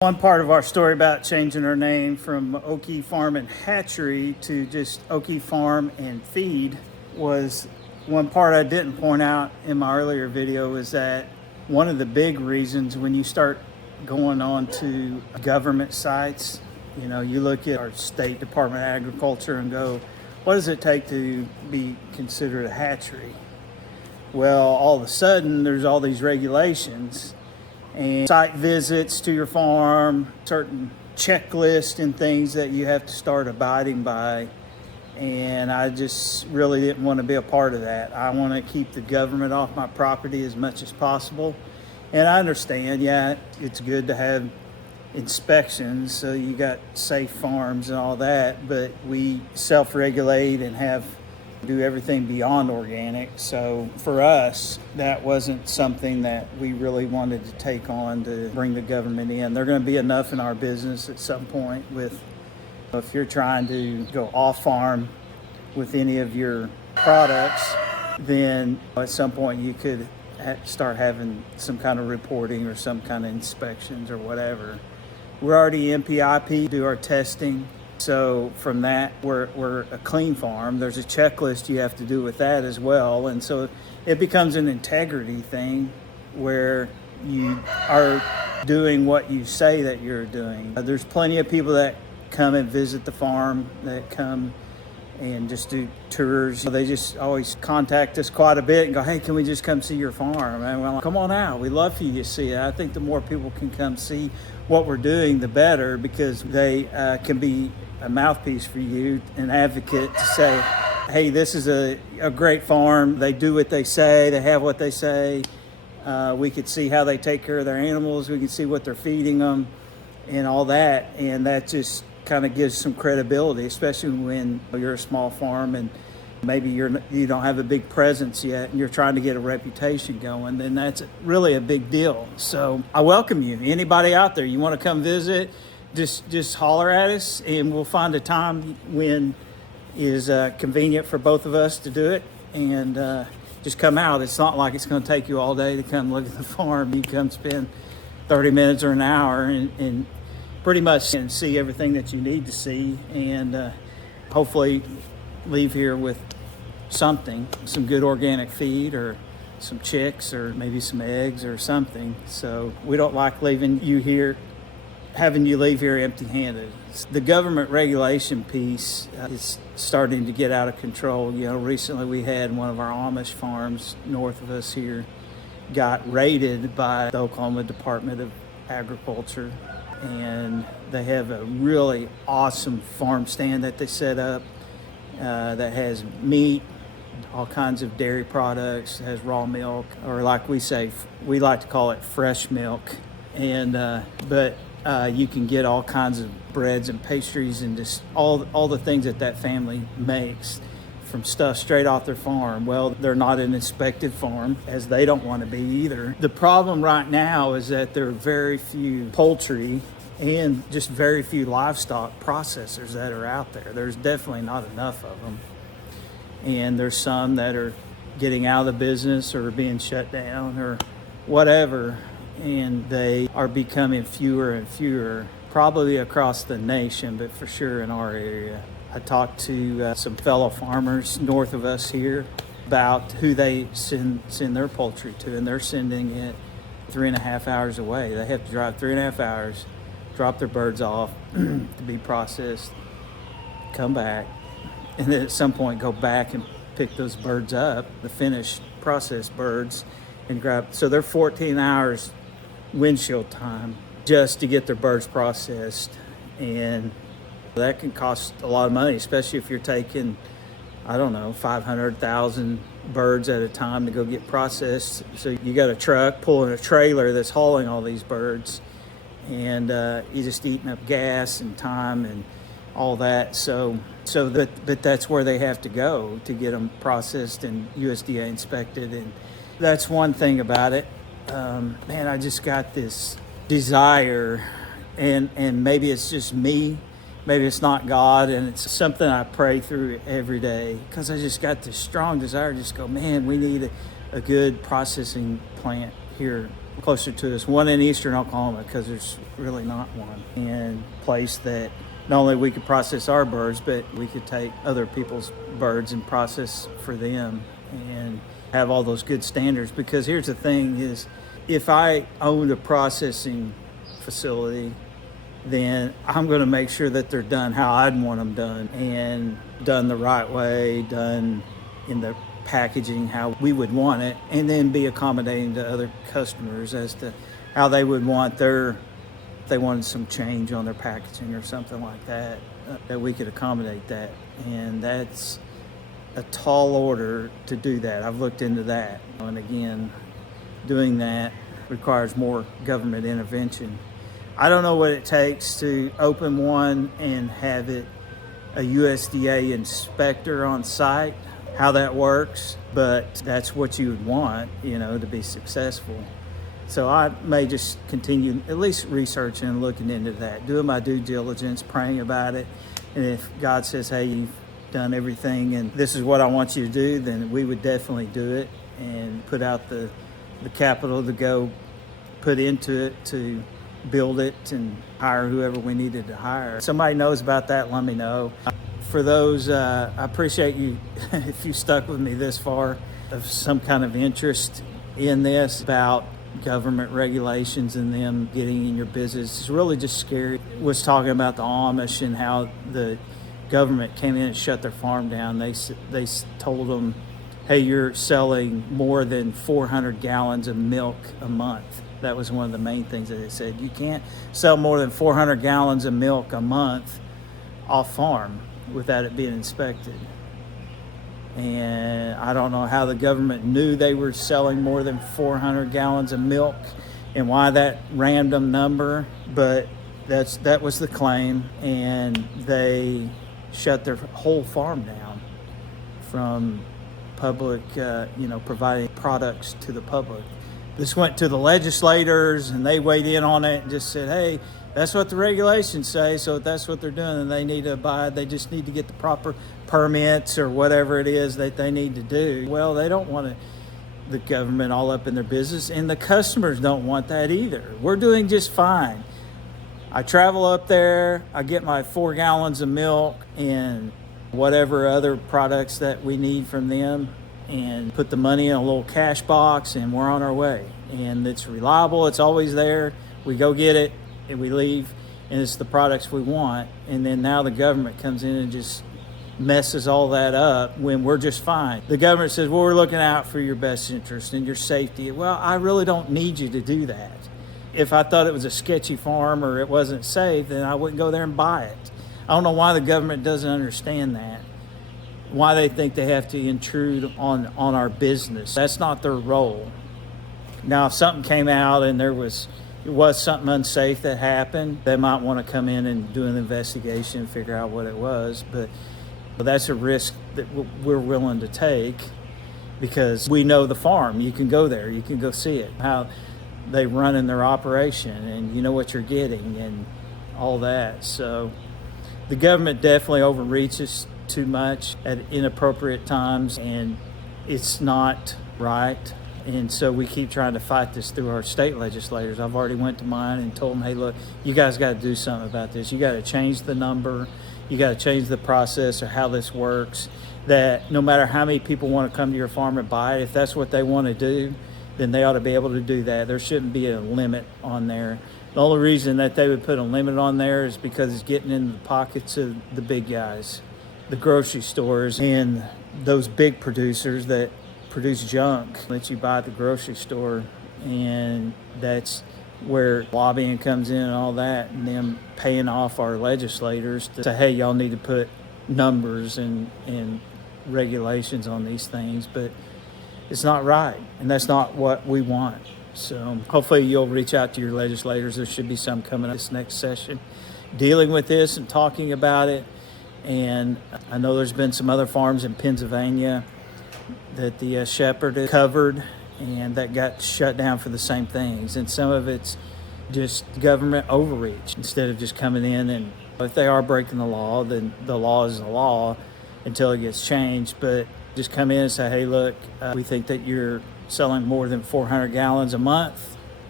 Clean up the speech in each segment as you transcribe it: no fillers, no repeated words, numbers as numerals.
One part of our story about changing our name from Okie Farm and Hatchery to just Okie Farm and Feed was one part I didn't point out in my earlier video is that one of the big reasons when you start going on to government sites, you look at our State Department of Agriculture and go, what does it take to be considered a hatchery? Well, all of a sudden there's all these regulations and site visits to your farm, certain checklists and things that you have to start abiding by. And I just really didn't want to be a part of that. I want to keep the government off my property as much as possible. And I understand, it's good to have inspections, so you got safe farms and all that, but we self-regulate and do everything beyond organic. So for us, that wasn't something that we really wanted to take on to bring the government in. They're going to be enough in our business at some point if you're trying to go off farm with any of your products, then at some point you could start having some kind of reporting or some kind of inspections or whatever. We're already MPIP, do our testing. So from that, we're a clean farm. There's a checklist you have to do with that as well. And so it becomes an integrity thing where you are doing what you say that you're doing. There's plenty of people that come and visit the farm, that come and just do tours. They just always contact us quite a bit and go, hey, can we just come see your farm? And we're like, come on out. We'd love for you to see it. I think the more people can come see what we're doing, the better, because they can be a mouthpiece for you, an advocate to say, hey, this is a great farm. They do what they say. They have what they say. We could see how they take care of their animals. We can see what they're feeding them and all that. And that just kind of gives some credibility, especially when you're a small farm and maybe you don't have a big presence yet and you're trying to get a reputation going, then that's really a big deal. So I welcome you. Anybody out there, you want to come visit, just holler at us and we'll find a time when is convenient for both of us to do it, and just come out. It's not like it's going to take you all day to come look at the farm. You come spend 30 minutes or an hour and pretty much and see everything that you need to see, and hopefully leave here with some good organic feed or some chicks or maybe some eggs or something. So we don't like having you leave here empty-handed. The government regulation piece is starting to get out of control. Recently we had one of our Amish farms north of us here got raided by the Oklahoma Department of Agriculture, and they have a really awesome farm stand that they set up that has meat, all kinds of dairy products, has raw milk, or like we say, we like to call it fresh milk. And but you can get all kinds of breads and pastries and just all the things that family makes from stuff straight off their farm. Well, they're not an inspected farm, as they don't want to be either. The problem right now is that there are very few poultry and just very few livestock processors that are out there. There's definitely not enough of them. And there's some that are getting out of the business or being shut down or whatever, and they are becoming fewer and fewer, probably across the nation, but for sure in our area. I talked to some fellow farmers north of us here about who they send their poultry to, and they're sending it 3.5 hours away. They have to drive 3.5 hours, drop their birds off to be processed, come back, and then at some point go back and pick those birds up, the finished processed birds, and grab. So they're 14 hours windshield time just to get their birds processed, and that can cost a lot of money, especially if you're taking, 500,000 birds at a time to go get processed. So you got a truck pulling a trailer that's hauling all these birds, and you're just eating up gas and time and all that. But that's where they have to go to get them processed and USDA inspected. And that's one thing about it. I just got this desire, and maybe it's just me, maybe it's not God, and it's something I pray through every day, because I just got this strong desire to just go, man, we need a good processing plant here closer to us, one in eastern Oklahoma, because there's really not one, and place that not only we could process our birds, but we could take other people's birds and process for them and have all those good standards. Because here's the thing is, if I owned a processing facility, then I'm going to make sure that they're done how I'd want them done, and done the right way, done in the packaging how we would want it, and then be accommodating to other customers as to how they would want their, if they wanted some change on their packaging or something like that, that we could accommodate that. And that's a tall order to do that. I've looked into that, and again, doing that requires more government intervention. I don't know what it takes to open one and have it a USDA inspector on site, how that works, but that's what you would want, to be successful. So I may just continue at least researching and looking into that, doing my due diligence, praying about it. And if God says, hey, you've done everything and this is what I want you to do, then we would definitely do it and put out the capital to go put into it to build it and hire whoever we needed to hire. If somebody knows about that, let me know. For those, I appreciate you if you stuck with me this far, of some kind of interest in this about government regulations and them getting in your business. It's really just scary. Was talking about the Amish and how the government came in and shut their farm down. They told them, hey, you're selling more than 400 gallons of milk a month. That was one of the main things that they said. You can't sell more than 400 gallons of milk a month off farm without it being inspected. And I don't know how the government knew they were selling more than 400 gallons of milk and why that random number, but that was the claim, and they shut their whole farm down from public, providing products to the public. This went to the legislators, and they weighed in on it and just said, hey, that's what the regulations say, so if that's what they're doing, and they need to abide. They just need to get the proper permits or whatever it is that they need to do. Well, they don't want the government all up in their business, and the customers don't want that either. We're doing just fine. I travel up there, I get my 4 gallons of milk and whatever other products that we need from them, and put the money in a little cash box, and we're on our way. And it's reliable, it's always there. We go get it and we leave, and it's the products we want. And then now the government comes in and just messes all that up when we're just fine. The government says, well, we're looking out for your best interest and your safety. Well, I really don't need you to do that. If I thought it was a sketchy farm or it wasn't safe, then I wouldn't go there and buy it. I don't know why the government doesn't understand that, why they think they have to intrude on our business. That's not their role. Now, if something came out and it was something unsafe that happened, they might want to come in and do an investigation and figure out what it was. But that's a risk that we're willing to take because we know the farm. You can go there. You can go see it, how they run in their operation, and you know what you're getting and all that. So the government definitely overreaches too much at inappropriate times, and it's not right. And so we keep trying to fight this through our state legislators. I've already went to mine and told them, hey, look, you guys got to do something about this. You got to change the number. You got to change the process or how this works, that no matter how many people want to come to your farm and buy it, if that's what they want to do, then they ought to be able to do that. There shouldn't be a limit on there. The only reason that they would put a limit on there is because it's getting into the pockets of the big guys, the grocery stores, and those big producers that produce junk that you buy at the grocery store. And that's where lobbying comes in and all that, and them paying off our legislators to say, hey, y'all need to put numbers and regulations on these things. But it's not right, and that's not what we want. So hopefully you'll reach out to your legislators. There should be some coming up this next session dealing with this and talking about it. And I know there's been some other farms in Pennsylvania that the shepherd covered and that got shut down for the same things. And some of it's just government overreach instead of just coming in, and if they are breaking the law, then the law is the law until it gets changed. But just come in and say, hey, look, we think that you're selling more than 400 gallons a month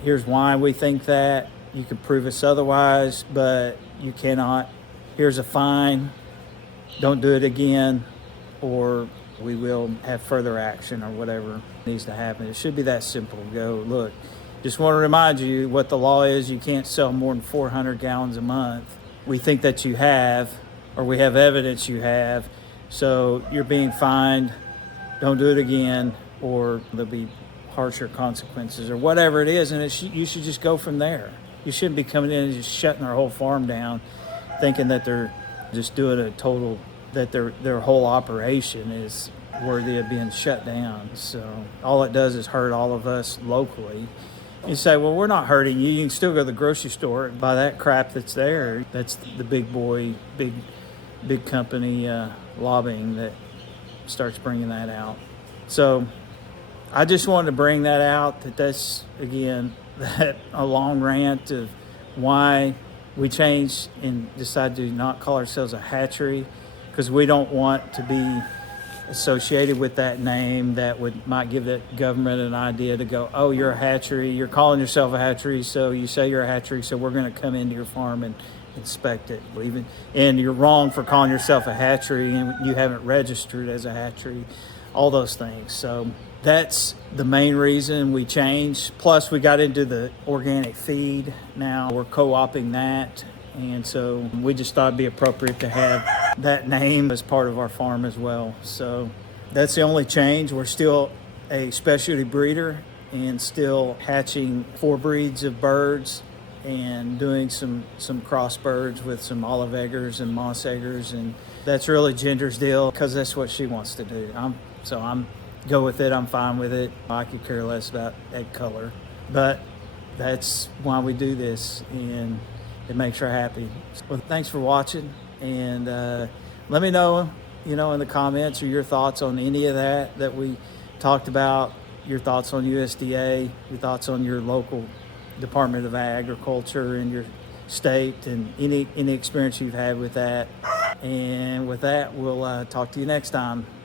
Here's why we think that. You can prove us otherwise, but you cannot. Here's a fine. Don't do it again, or we will have further action or whatever needs to happen. It should be that simple. Go, look, just want to remind you what the law is. You can't sell more than 400 gallons a month. We think that you have, or we have evidence you have, so you're being fined. Don't do it again, or there'll be harsher consequences or whatever it is, and you should just go from there. You shouldn't be coming in and just shutting our whole farm down thinking that they're just doing a total, that their whole operation is worthy of being shut down. So all it does is hurt all of us locally. You say, well, we're not hurting you. You can still go to the grocery store and buy that crap that's there. That's the big boy, big company lobbying that starts bringing that out. So I just wanted to bring that out, that's, again, that a long rant of why we changed and decided to not call ourselves a hatchery, because we don't want to be associated with that name that might give that government an idea to go, oh, you're a hatchery, you're calling yourself a hatchery, so you say you're a hatchery, so we're going to come into your farm and inspect it. And you're wrong for calling yourself a hatchery, and you haven't registered as a hatchery, all those things. So that's the main reason we changed. Plus, we got into the organic feed. Now we're co-oping that. And so we just thought it'd be appropriate to have that name as part of our farm as well. So that's the only change. We're still a specialty breeder and still hatching 4 breeds of birds and doing some cross birds with some olive eggers and moss eggers. And that's really Ginger's deal, because that's what she wants to do. I'm go with it. I'm fine with it. I could care less about egg color, but that's why we do this, and it makes her happy. Well, thanks for watching, and let me know, in the comments, or your thoughts on any of that we talked about, your thoughts on USDA, your thoughts on your local Department of Agriculture in your state, and any experience you've had with that. And with that, we'll talk to you next time.